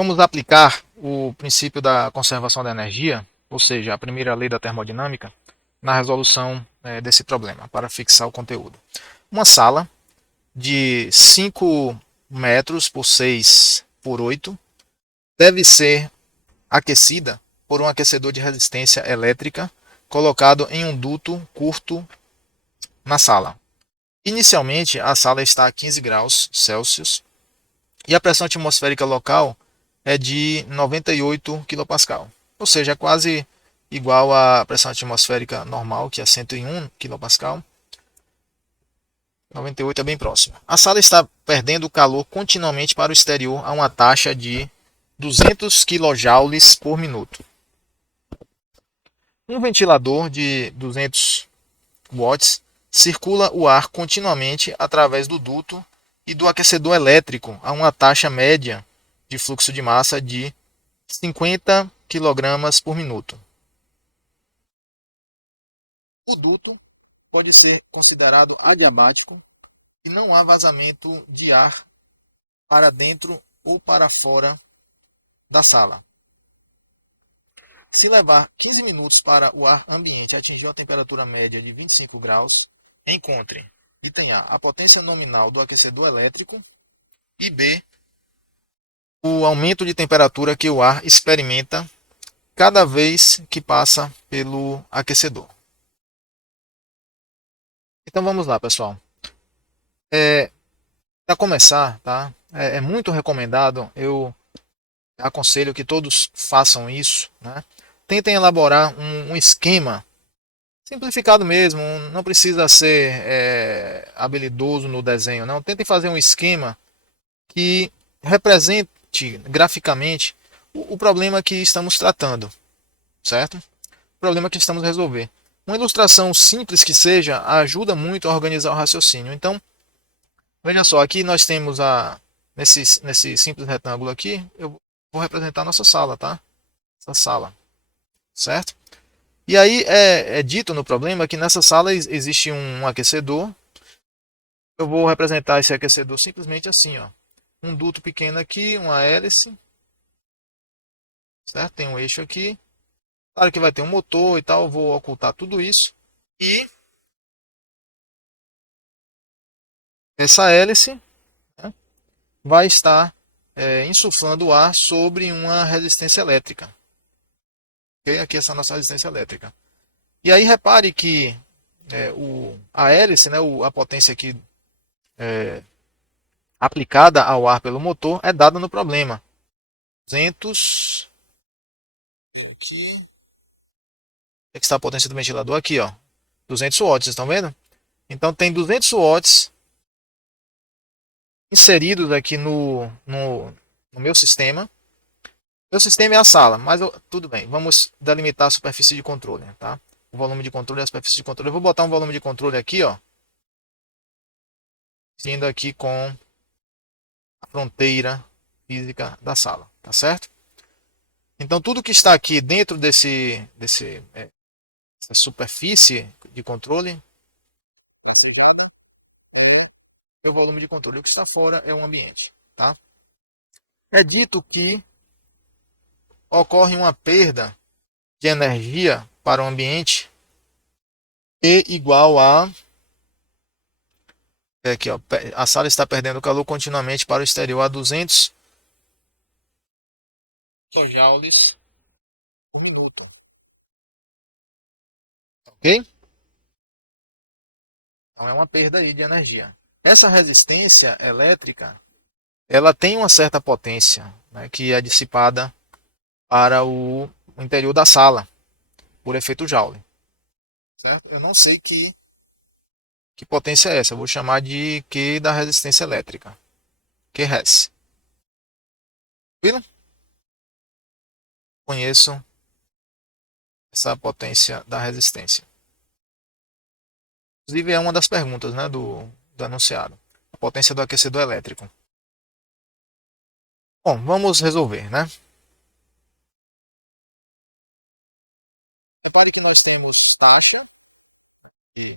Vamos aplicar o princípio da conservação da energia, ou seja, a primeira lei da termodinâmica, na resolução desse problema, para fixar o conteúdo. Uma sala de 5 metros por 6 por 8 deve ser aquecida por um aquecedor de resistência elétrica colocado em um duto curto na sala. Inicialmente, a sala está a 15 graus Celsius e a pressão atmosférica local é de 98 kPa, ou seja, é quase igual à pressão atmosférica normal, que é 101 kPa. 98 é bem próximo. A sala está perdendo calor continuamente para o exterior a uma taxa de 200 kJ por minuto. Um ventilador de 200 watts circula o ar continuamente através do duto e do aquecedor elétrico a uma taxa média de fluxo de massa de 50 kg por minuto. O duto pode ser considerado adiabático e não há vazamento de ar para dentro ou para fora da sala. Se levar 15 minutos para o ar ambiente atingir a temperatura média de 25 graus, encontre item A, a potência nominal do aquecedor elétrico e B, o aumento de temperatura que o ar experimenta cada vez que passa pelo aquecedor. Então vamos lá, pessoal. Para começar, tá? É muito recomendado, eu aconselho que todos façam isso, né? Tentem elaborar um esquema simplificado mesmo, não precisa ser habilidoso no desenho, não. Tentem fazer um esquema que represente graficamente o problema que estamos tratando, certo? O problema que estamos a resolver. Uma ilustração simples que seja ajuda muito a organizar o raciocínio. Então, veja só, aqui nós temos nesse simples retângulo aqui, eu vou representar a nossa sala, tá? Essa sala, certo? E aí é dito no problema que nessa sala existe um aquecedor. Eu vou representar esse aquecedor simplesmente assim, ó. Um duto pequeno aqui, uma hélice, certo? Tem um eixo aqui. Claro que vai ter um motor e tal, eu vou ocultar tudo isso. E essa hélice, né, vai estar insuflando o ar sobre uma resistência elétrica. Okay? Aqui essa é a nossa resistência elétrica. E aí repare que a hélice, né, a potência aqui aplicada ao ar pelo motor é dada no problema. 200. Aqui. Aqui está a potência do ventilador aqui, ó. 200 watts, vocês estão vendo? Então tem 200 watts inseridos aqui no meu sistema. Meu sistema é a sala, mas tudo bem. Vamos delimitar a superfície de controle, tá? O volume de controle e a superfície de controle. Eu vou botar um volume de controle aqui, ó. Indo aqui com a fronteira física da sala, tá certo? Então tudo que está aqui dentro dessa superfície de controle é o volume de controle. O que está fora é o ambiente, tá? É dito que ocorre uma perda de energia para o ambiente E igual a aqui, ó, a sala está perdendo calor continuamente para o exterior a 200 joules por minuto, ok? Então é uma perda aí de energia. Essa resistência elétrica, ela tem uma certa potência, né, que é dissipada para o interior da sala por efeito Joule, certo? Eu não sei que potência é essa, eu vou chamar de Q da resistência elétrica, QRS. Viram? Conheço essa potência da resistência. Inclusive é uma das perguntas, né, do anunciado. A potência do aquecedor elétrico. Bom, vamos resolver, né? Repare que nós temos taxa de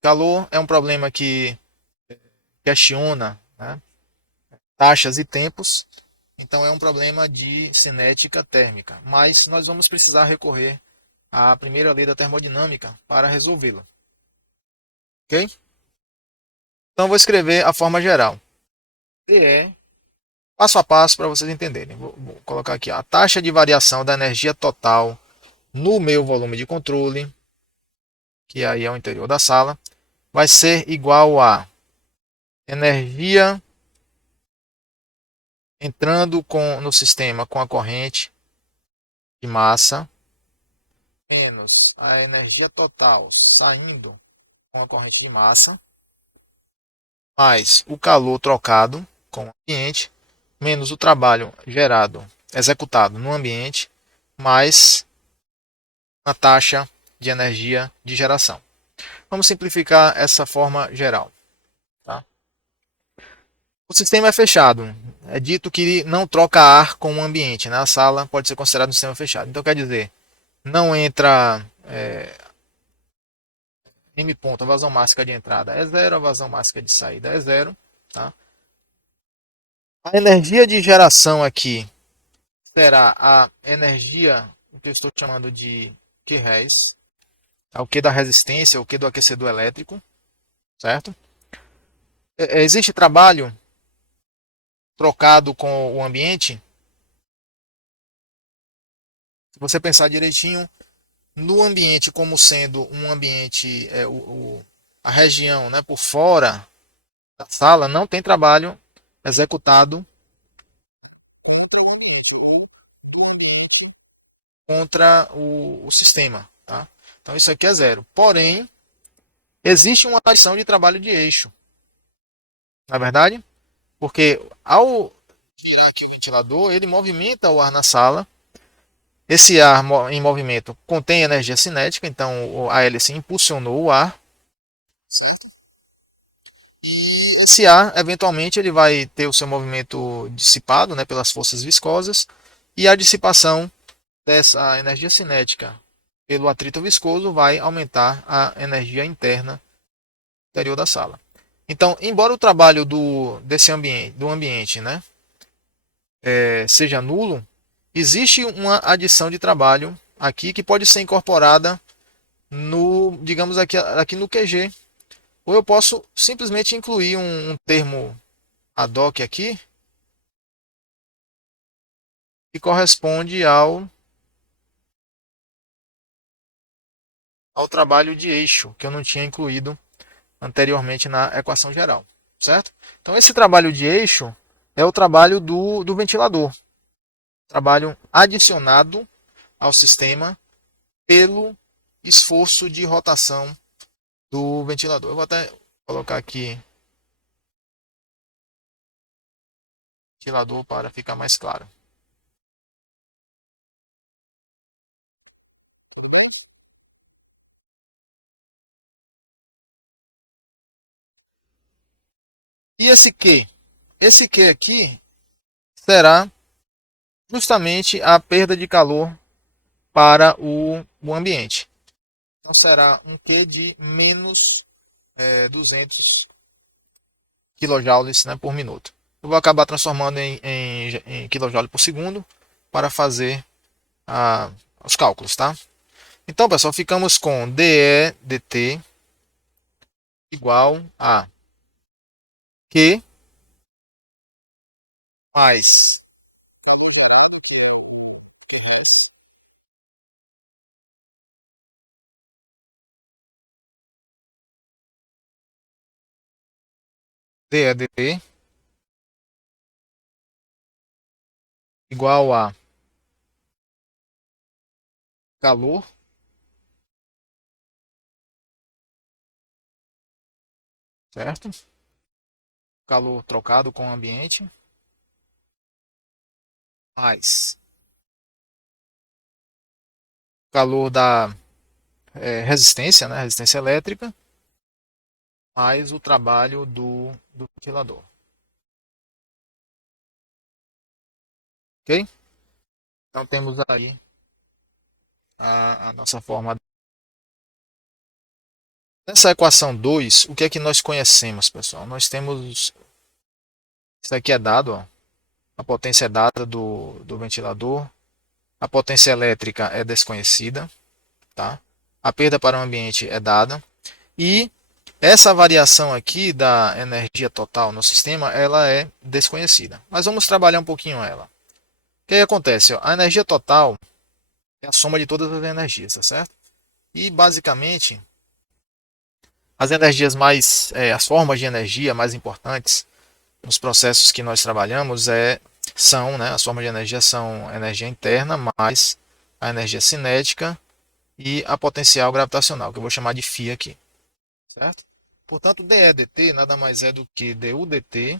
calor, é um problema que questiona, né, taxas e tempos. Então é um problema de cinética térmica, mas nós vamos precisar recorrer à primeira lei da termodinâmica para resolvê-la. Ok? Então vou escrever a forma geral. DE, passo a passo para vocês entenderem. Vou colocar aqui a taxa de variação da energia total no meu volume de controle, que aí é o interior da sala, vai ser igual a energia entrando no sistema com a corrente de massa menos a energia total saindo com a corrente de massa, mais o calor trocado com o ambiente, menos o trabalho gerado, executado no ambiente, mais a taxa de energia de geração. Vamos simplificar essa forma geral. Tá? O sistema é fechado. É dito que não troca ar com o ambiente. A sala pode ser considerada um sistema fechado. Então, quer dizer, não entra M ponto, a vazão máxima de entrada é zero, a vazão máxima de saída é zero. Tá? A energia de geração aqui será a energia que eu estou chamando de Q-res, o Q da resistência, o Q do aquecedor elétrico, certo? Existe trabalho trocado com o ambiente? Se você pensar direitinho, no ambiente como sendo um ambiente, a região, né, por fora da sala, não tem trabalho executado contra o ambiente, ou do ambiente contra o sistema. Tá? Então isso aqui é zero. Porém, existe uma adição de trabalho de eixo. Na é verdade, porque ao girar aqui o ventilador, ele movimenta o ar na sala. Esse ar em movimento contém energia cinética, então a hélice impulsionou o ar, certo? E esse ar, eventualmente, ele vai ter o seu movimento dissipado, né, pelas forças viscosas, e a dissipação dessa energia cinética pelo atrito viscoso vai aumentar a energia interna interior da sala. Então, embora o trabalho do ambiente, né, seja nulo, existe uma adição de trabalho aqui que pode ser incorporada no, digamos aqui no QG. Ou eu posso simplesmente incluir um termo ad hoc aqui que corresponde ao trabalho de eixo que eu não tinha incluído anteriormente na equação geral, certo? Então esse trabalho de eixo é o trabalho do ventilador, trabalho adicionado ao sistema pelo esforço de rotação do ventilador. Eu vou até colocar aqui ventilador para ficar mais claro. E esse Q? Esse Q aqui será justamente a perda de calor para o ambiente. Então será um Q de menos 200 kJ, né, por minuto. Eu vou acabar transformando em kJ por segundo para fazer os cálculos, tá? Então, pessoal, ficamos com dE dt igual a Q mais dE dt igual a calor certo? Calor trocado com o ambiente, mais calor da resistência, né? Resistência elétrica, mais o trabalho do ventilador. Ok? Então temos aí a nossa forma. Nessa equação 2, o que é que nós conhecemos, pessoal? Nós temos. Isso aqui é dado, ó. a potência é dada do ventilador, a potência elétrica é desconhecida, tá? A perda para o ambiente é dada, e essa variação aqui da energia total no sistema, ela é desconhecida. Mas vamos trabalhar um pouquinho ela. O que acontece? A energia total é a soma de todas as energias, tá certo? E basicamente, as energias mais, as formas de energia mais importantes nos processos que nós trabalhamos são, né, as formas de energia são a energia interna mais a energia cinética e a potencial gravitacional, que eu vou chamar de φ aqui, certo? Portanto, dE/dt nada mais é do que du/dt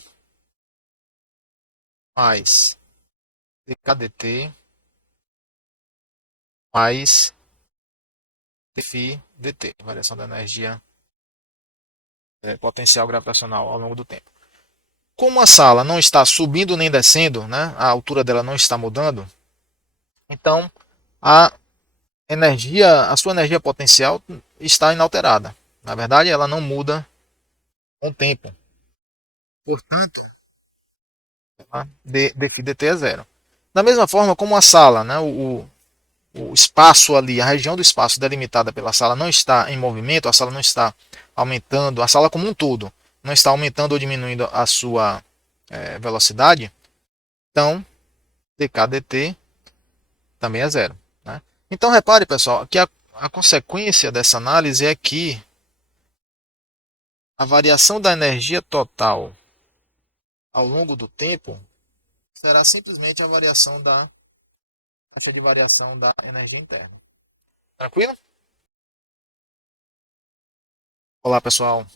mais dK/dt mais dφ/dt, variação da energia potencial gravitacional ao longo do tempo. Como a sala não está subindo nem descendo, né, a altura dela não está mudando, então a a sua energia potencial está inalterada. Na verdade, ela não muda com o tempo. Portanto, dφ/dt é zero. Da mesma forma como a sala, né, o espaço ali, a região do espaço delimitada pela sala não está em movimento, a sala não está aumentando, a sala como um todo não está aumentando ou diminuindo a sua velocidade, então dk/dt também é zero. Né? Então repare, pessoal, que a consequência dessa análise é que a variação da energia total ao longo do tempo será simplesmente a variação da taxa de variação da energia interna. Tranquilo? Olá, pessoal.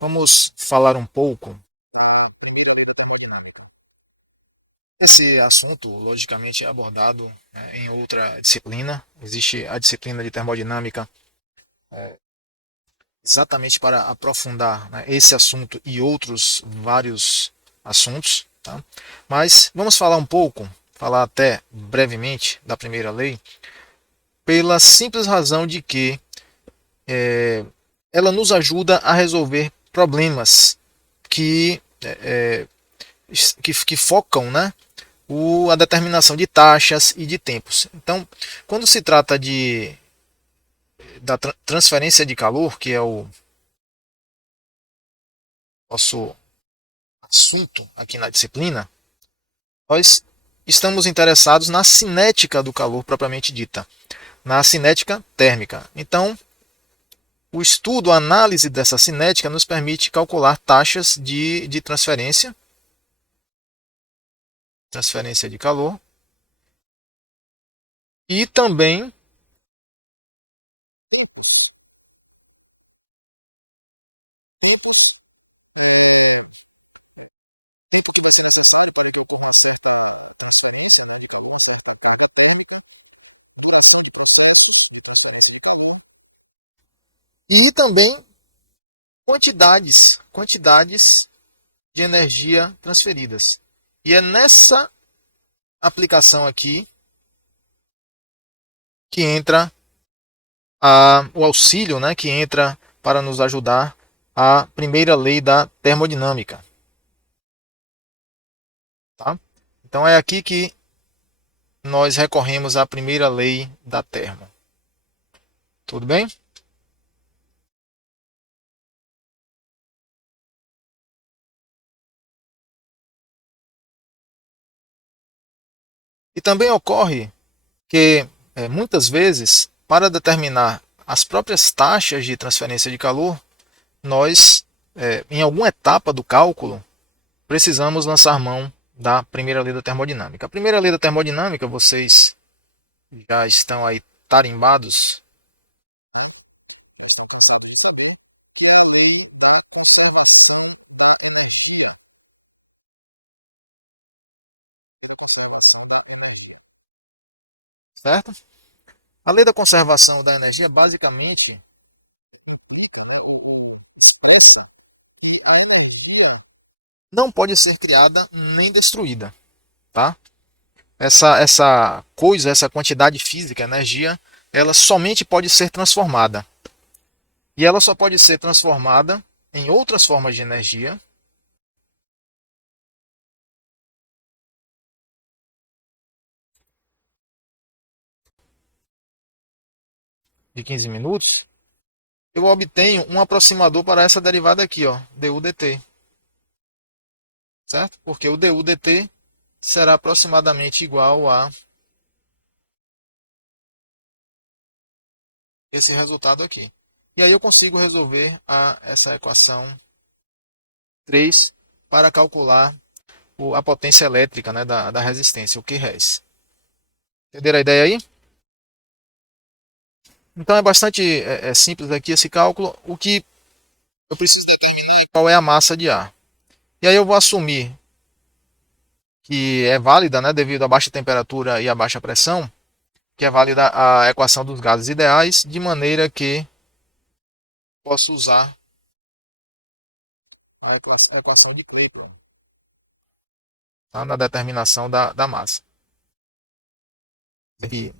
Vamos falar um pouco da primeira lei da termodinâmica. Esse assunto, logicamente, é abordado em outra disciplina. Existe a disciplina de termodinâmica exatamente para aprofundar, né, esse assunto e outros vários assuntos. Tá? Mas vamos falar um pouco, falar até brevemente da primeira lei, pela simples razão de que ela nos ajuda a resolver problemas que, que focam, né, a determinação de taxas e de tempos. Então, quando se trata da transferência de calor, que é o nosso assunto aqui na disciplina, nós estamos interessados na cinética do calor propriamente dita, na cinética térmica. Então, o estudo, a análise dessa cinética nos permite calcular taxas de transferência de calor, e também tempos. Tempos que você necessita para e também quantidades de energia transferidas. E é nessa aplicação aqui que entra o auxílio, né, que entra para nos ajudar a primeira lei da termodinâmica. Tá? Então é aqui que nós recorremos à primeira lei da termo. Tudo bem? E também ocorre que muitas vezes, para determinar as próprias taxas de transferência de calor, nós, em alguma etapa do cálculo, precisamos lançar mão da primeira lei da termodinâmica. A primeira lei da termodinâmica, vocês já estão aí tarimbados. Certo? A lei da conservação da energia basicamente expressa que a energia não pode ser criada nem destruída, tá? Essa quantidade física, energia, ela somente pode ser transformada. E ela só pode ser transformada em outras formas de energia de 15 minutos, eu obtenho um aproximador para essa derivada aqui, ó, du dt, certo? Porque o du dt será aproximadamente igual a esse resultado aqui. E aí eu consigo resolver essa equação 3 para calcular a potência elétrica, né, da resistência, o Qres. Entenderam a ideia aí? Então é bastante simples aqui esse cálculo. O que eu preciso determinar é qual é a massa de ar. E aí eu vou assumir que é válida, né, devido à baixa temperatura e à baixa pressão, que é válida a equação dos gases ideais, de maneira que posso usar a equação de Kepler, tá, na determinação da massa. E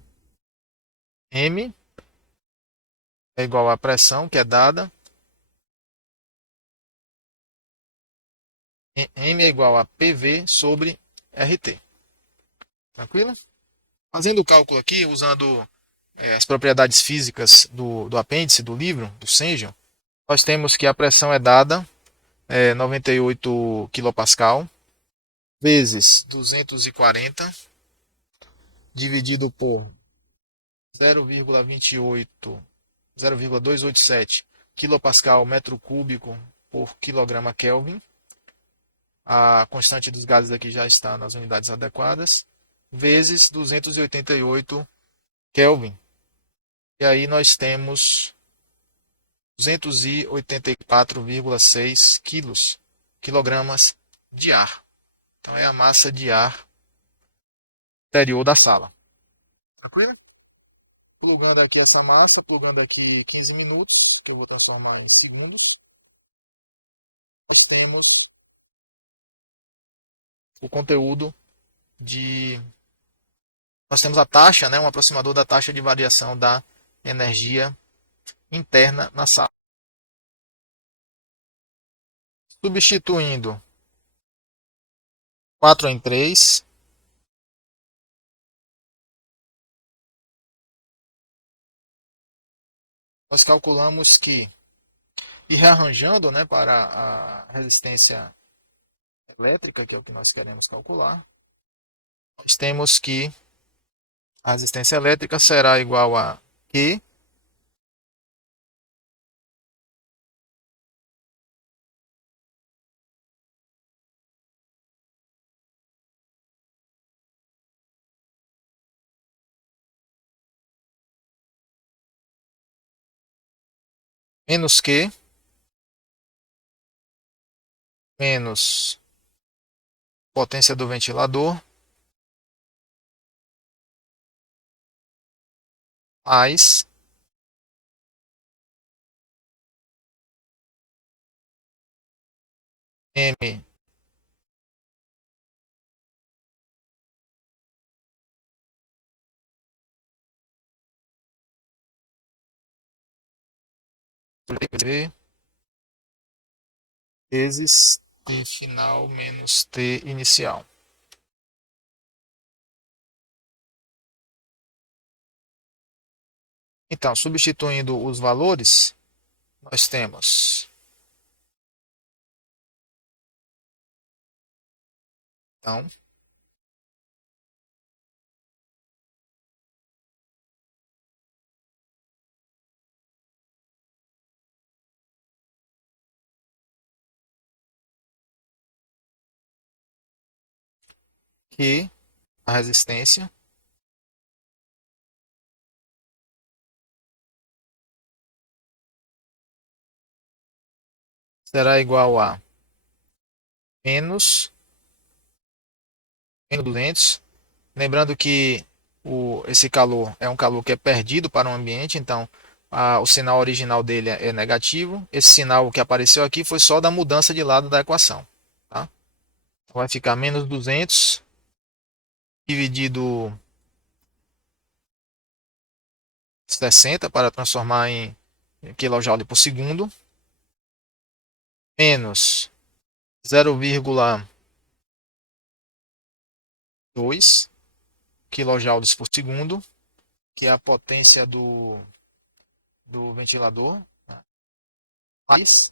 M é igual à pressão que é dada, M é igual a PV sobre RT. Tranquilo? Fazendo o cálculo aqui, usando as propriedades físicas do apêndice do livro, do Senja, nós temos que a pressão é dada 98 kPa vezes 240 dividido por 0,28, 0,287 kPa metro cúbico por quilograma Kelvin. A constante dos gases aqui já está nas unidades adequadas, vezes 288 Kelvin. E aí nós temos 284,6 quilogramas de ar. Então é a massa de ar interior da sala. Tranquilo? Plugando aqui essa massa, plugando aqui 15 minutos, que eu vou transformar em segundos, nós temos o conteúdo de. Nós temos a taxa, né, um aproximador da taxa de variação da energia interna na sala. Substituindo 4 em 3, nós calculamos que, e rearranjando, né, para a resistência elétrica, que é o que nós queremos calcular, nós temos que a resistência elétrica será igual a Q menos Q menos potência do ventilador mais M vezes T final menos T inicial. Então, substituindo os valores, nós temos então, que a resistência será igual a menos 200. Lembrando que esse calor é um calor que é perdido para o ambiente, então o sinal original dele é negativo. Esse sinal que apareceu aqui foi só da mudança de lado da equação. Tá? Então vai ficar menos 200 dividido 60 para transformar em kJ por segundo, menos 0,2 kJ por segundo, que é a potência do ventilador, né? Mais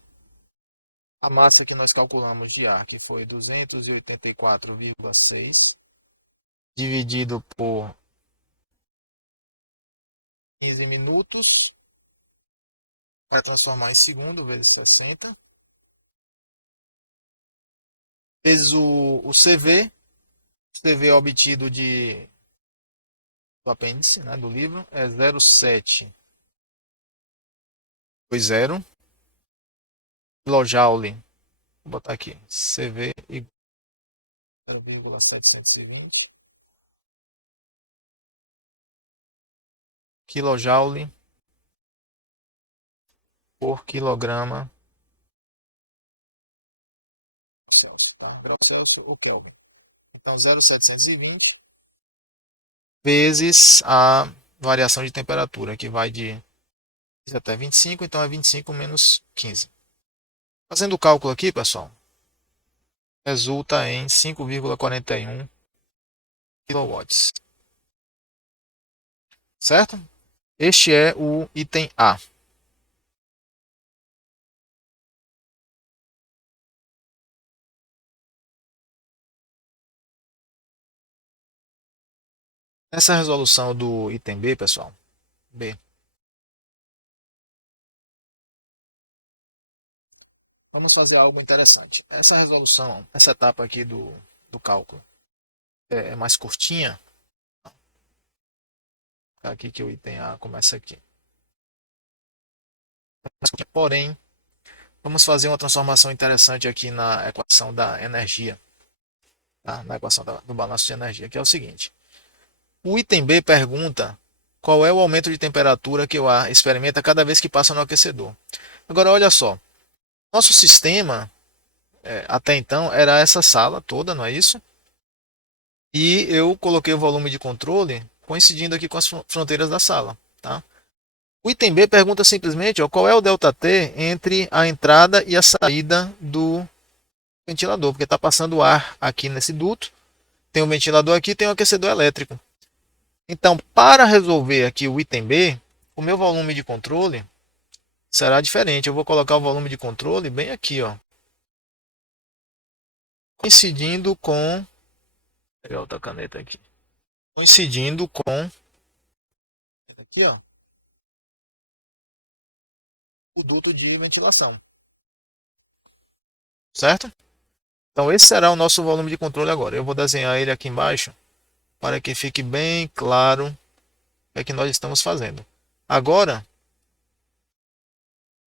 a massa que nós calculamos de ar, que foi 284,6, dividido por 15 minutos, vai transformar em segundo, vezes 60, vezes o CV obtido do apêndice, né, do livro, é 0,720 kJ. Vou botar aqui, CV igual a 0,720 kJ por quilograma Celsius, tá? Grau Celsius ou Kelvin. Então, 0,720 vezes a variação de temperatura, que vai de 15 até 25, então é 25 menos 15. Fazendo o cálculo aqui, pessoal, resulta em 5,41 kW. Certo? Este é o item A. Essa resolução do item B, pessoal, B. Vamos fazer algo interessante. Essa resolução, essa etapa aqui do cálculo é mais curtinha. Tá aqui que o item A começa aqui. Porém, vamos fazer uma transformação interessante aqui na equação da energia. Tá? Na equação do balanço de energia, que é o seguinte. O item B pergunta qual é o aumento de temperatura que o ar experimenta cada vez que passa no aquecedor. Agora, olha só. Nosso sistema, até então, era essa sala toda, não é isso? E eu coloquei o volume de controle coincidindo aqui com as fronteiras da sala. Tá? O item B pergunta simplesmente qual é o ΔT entre a entrada e a saída do ventilador, porque está passando ar aqui nesse duto, tem um ventilador aqui, tem um aquecedor elétrico. Então, para resolver aqui o item B, o meu volume de controle será diferente. Eu vou colocar o volume de controle bem aqui, ó, coincidindo com... Vou pegar outra caneta aqui. Coincidindo com... Aqui, ó, o duto de ventilação. Certo? Então, esse será o nosso volume de controle agora. Eu vou desenhar ele aqui embaixo para que fique bem claro o que nós estamos fazendo. Agora,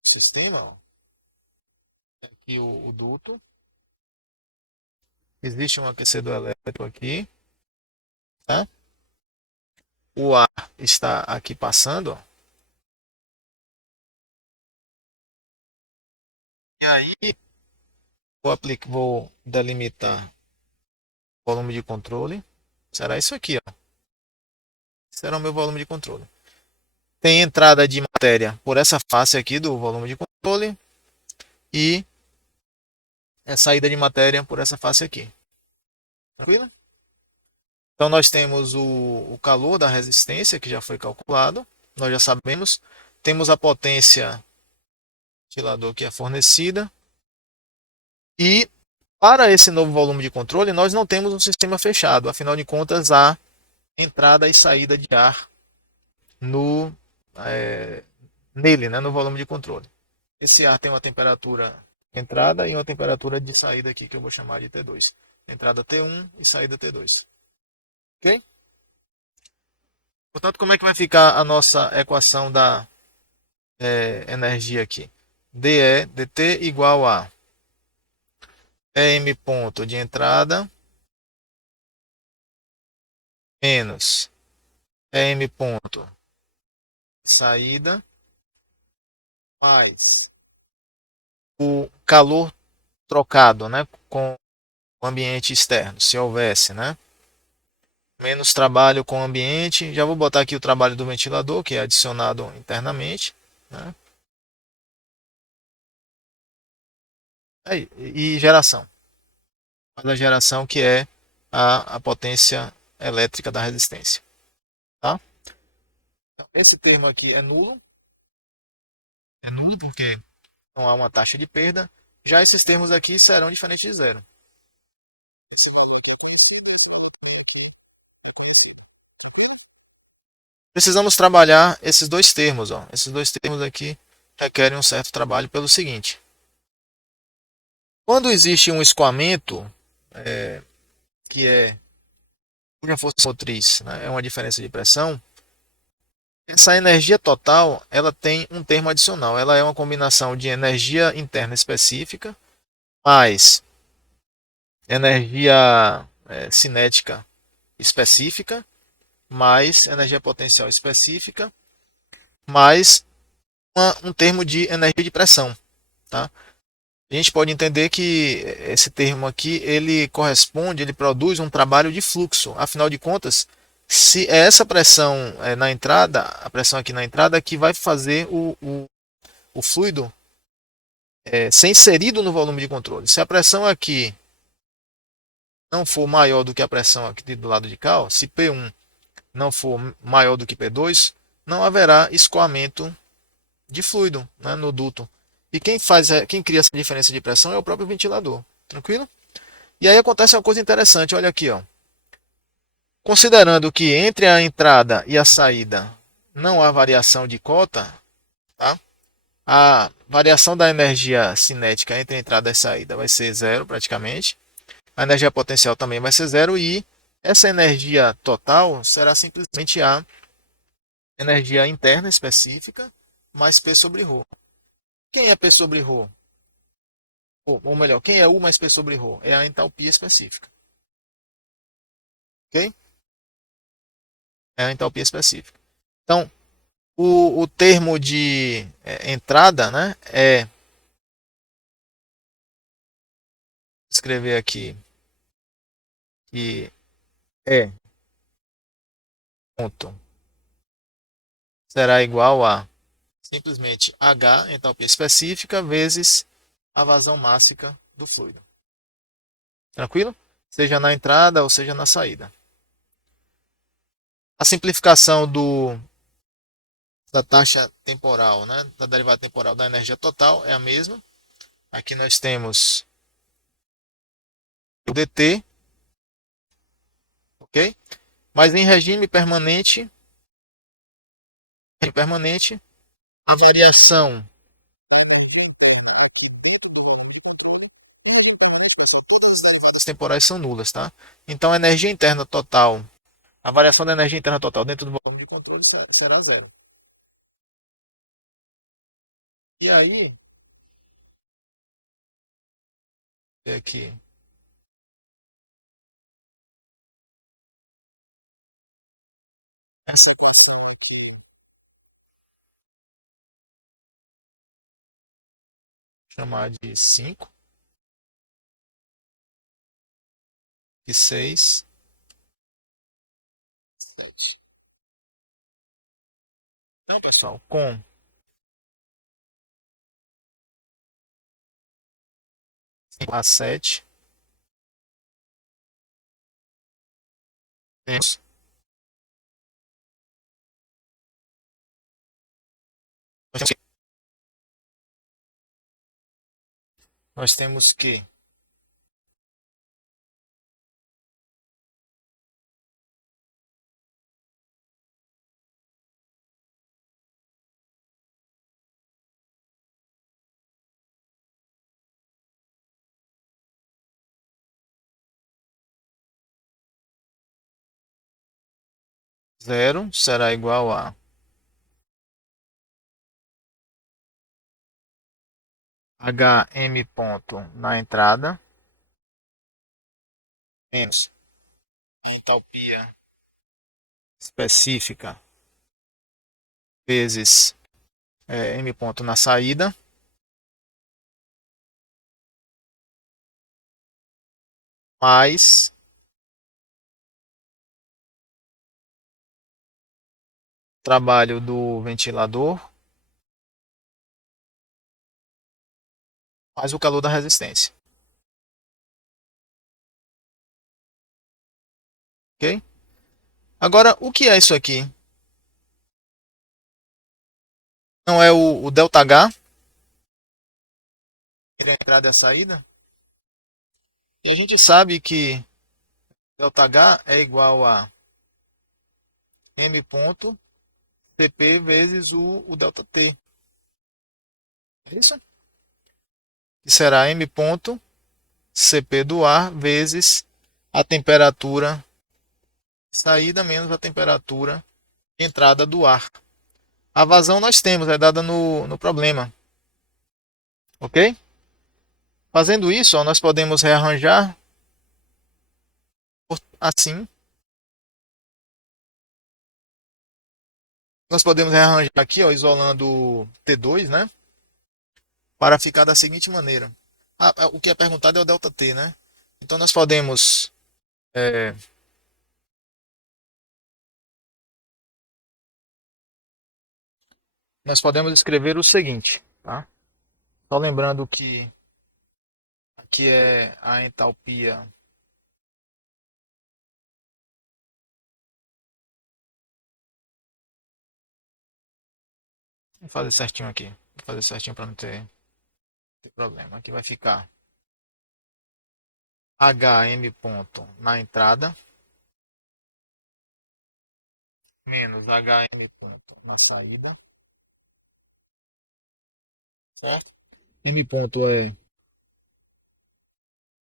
o sistema, ó, aqui o duto. Existe um aquecedor elétrico aqui. Tá? O ar está aqui passando. Ó. E aí, vou delimitar o volume de controle. Será isso aqui, ó. Será o meu volume de controle. Tem entrada de matéria por essa face aqui do volume de controle e saída de matéria por essa face aqui. Tranquilo? Então nós temos o calor da resistência que já foi calculado. Nós já sabemos. Temos a potência do ventilador que é fornecida. E para esse novo volume de controle, nós não temos um sistema fechado. Afinal de contas, há entrada e saída de ar nele, né, no volume de controle. Esse ar tem uma temperatura de entrada e uma temperatura de saída aqui, que eu vou chamar de T2. Entrada T1 e saída T2. Ok? Portanto, como é que vai ficar a nossa equação da energia aqui? dE dt igual a EM ponto de entrada menos EM ponto de saída mais o calor trocado, né, com o ambiente externo, se houvesse, né? Menos trabalho com o ambiente. Já vou botar aqui o trabalho do ventilador, que é adicionado internamente, né? E geração. A geração que é a potência elétrica da resistência. Tá? Então, esse termo aqui é nulo. tudo, porque não há uma taxa de perda. Já esses termos aqui serão diferentes de zero. Precisamos trabalhar esses dois termos. Ó. Esses dois termos aqui requerem um certo trabalho pelo seguinte. Quando existe um escoamento, que é cuja força motriz, né, é uma diferença de pressão, essa energia total ela tem um termo adicional. Ela é uma combinação de energia interna específica mais energia cinética específica mais energia potencial específica mais um termo de energia de pressão. Tá? A gente pode entender que esse termo aqui ele corresponde, ele produz um trabalho de fluxo. Afinal de contas, se é essa pressão na entrada, a pressão aqui na entrada que vai fazer o fluido ser inserido no volume de controle. Se a pressão aqui não for maior do que a pressão aqui do lado de cá, ó, se P1 não for maior do que P2, não haverá escoamento de fluido, né, no duto. E quem cria essa diferença de pressão é o próprio ventilador. Tranquilo? E aí acontece uma coisa interessante, olha aqui, ó. Considerando que entre a entrada e a saída não há variação de cota, tá? A variação da energia cinética entre a entrada e a saída vai ser zero praticamente. A energia potencial também vai ser zero e essa energia total será simplesmente a energia interna específica mais P sobre ρ. Quem é P sobre ρ? Ou melhor, quem é U mais P sobre ρ? É a entalpia específica. Ok? É a entalpia específica. Então, o termo de entrada, né, escrever aqui que E ponto será igual a simplesmente H, entalpia específica, vezes a vazão mássica do fluido. Tranquilo? Seja na entrada ou seja na saída. A simplificação da taxa temporal, né, da derivada temporal da energia total é a mesma. Aqui nós temos o dt, ok? Mas em regime permanente, a variação temporais são nulas, tá? Então a energia interna total, a variação da energia interna total dentro do volume de controle será zero. E aí, aqui, essa equação aqui, chamar de 5 e 6, 7. Então, pessoal, com 5 a 7, temos, nós temos que zero será igual a Hm ponto na entrada menos a entalpia específica vezes M ponto na saída, mais trabalho do ventilador, mais o calor da resistência. Ok? Agora, o que é isso aqui? Não é o ΔH, entre a entrada e a saída. E a gente sabe que ΔH é igual a M ponto Cp vezes o ΔT. É isso? Que será M ponto Cp do ar vezes a temperatura de saída menos a temperatura de entrada do ar. A vazão nós temos, é dada no problema. Ok? Fazendo isso, ó, nós podemos rearranjar assim. Nós podemos rearranjar aqui, ó, isolando o T2, né? Para ficar da seguinte maneira. O que é perguntado é o ΔT, né? Então é, nós podemos escrever o seguinte, tá? Só lembrando que aqui é a entalpia. Vou fazer certinho aqui. Vou fazer certinho para não ter problema. Aqui vai ficar HM ponto na entrada menos HM ponto na saída, certo? M ponto é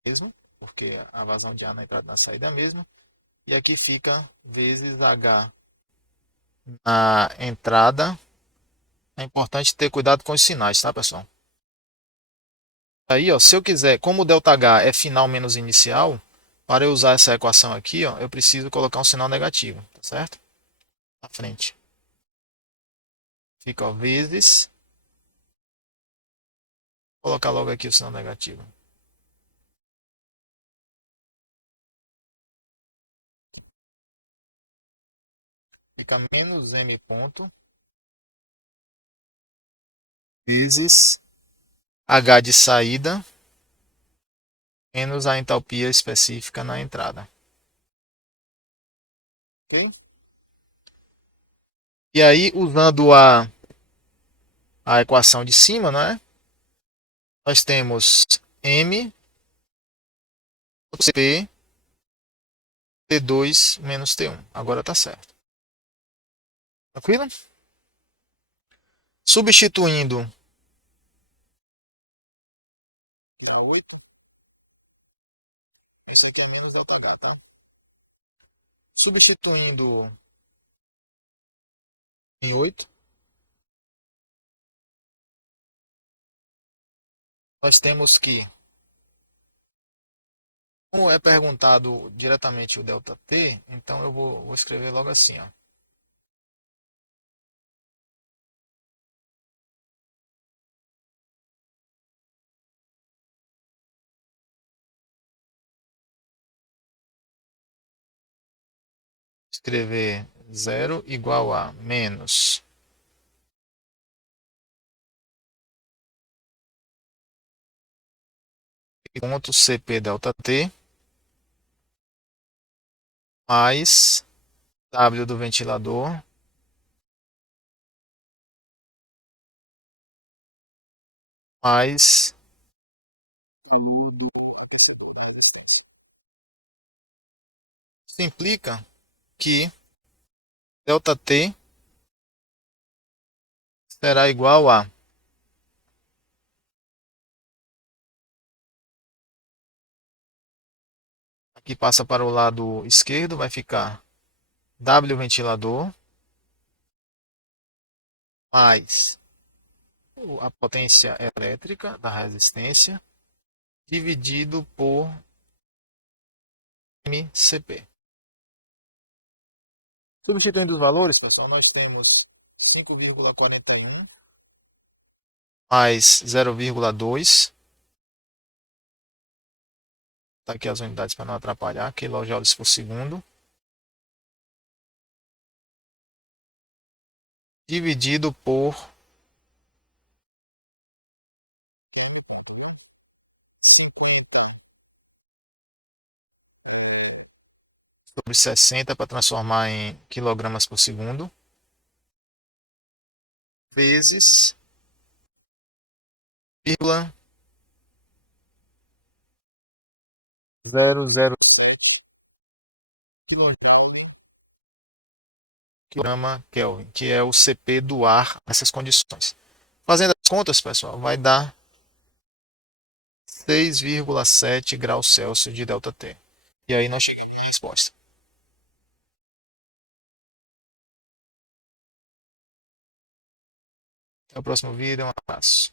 mesmo, porque a vazão de ar na entrada e na saída é a mesma. E aqui fica vezes H na entrada. É importante ter cuidado com os sinais, tá, pessoal? Aí, ó, se eu quiser, como o ΔH é final menos inicial, para eu usar essa equação aqui, ó, eu preciso colocar um sinal negativo, tá certo? Na frente. Fica, ó, vezes. Vou colocar logo aqui o sinal negativo. Fica menos M ponto vezes H de saída menos a entalpia específica na entrada. Ok? E aí, usando a equação de cima, né? Nós temos M P T2 menos T1. Agora tá certo. Tranquilo? Substituindo. Isso aqui é menos ΔH, tá? Substituindo em 8, nós temos que, como é perguntado diretamente o ΔT, então eu vou escrever logo assim, ó. Escrever 0 igual a menos ponto Cp ΔT mais W do ventilador mais isso implica que ΔT será igual a, aqui passa para o lado esquerdo, vai ficar W ventilador mais a potência elétrica da resistência dividido por MCP. Substituindo os valores, pessoal, nós temos 5,41 mais 0,2. Tá aqui as unidades para não atrapalhar, quilojoules por segundo. Dividido por 50 sobre 60 para transformar em quilogramas por segundo. Vezes 0,2. 0,0 kg Kelvin, que é o CP do ar nessas condições. Fazendo as contas, pessoal, vai dar 6,7 graus Celsius de ΔT. E aí nós chegamos na resposta. Até o próximo vídeo, um abraço.